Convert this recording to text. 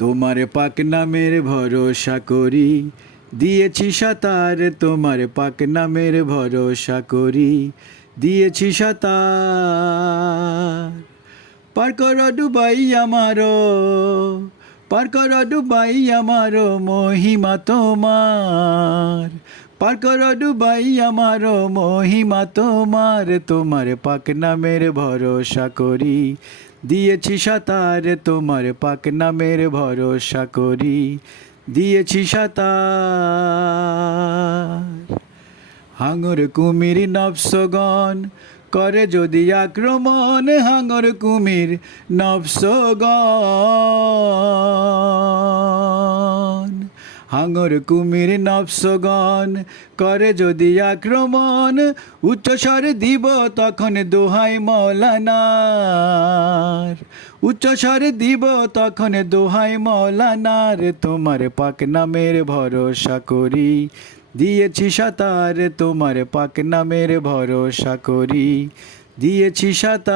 তোমার পাক নামের ভরসা করি, দিয়েছি সাঁতার, তোমার পাক নামের ভরসা করি, দিয়েছি সাঁতার। পার করো ডুবাই আমারো, পার করো ডুবাই আমারো মহিমা তোমার, পার করো ডুবাই আমারো মহিমা তোমার। তোমার পাক নামের ভরসা করি, দিয়েছি সাঁতার, তোমার পাক নামের ভরসা করি, দিয়েছি সাঁতার। হাঙর কুমির নফসগণ করে যদি আক্রমণ, হাঙর কুমির নফসগণ, হাঙর কুমির নফসগণ করে যদি আক্রমণ, উচ্চস্বর দিব তখন দোহাই মৌলানার, উচ্চস্বর দিব তখন দোহাই মৌলানার। তোমার পাক নামের ভরসা করি, দিয়েছি সাঁতার, তোমার পাক নামের ভরসা করি, দিয়েছি সাঁতার।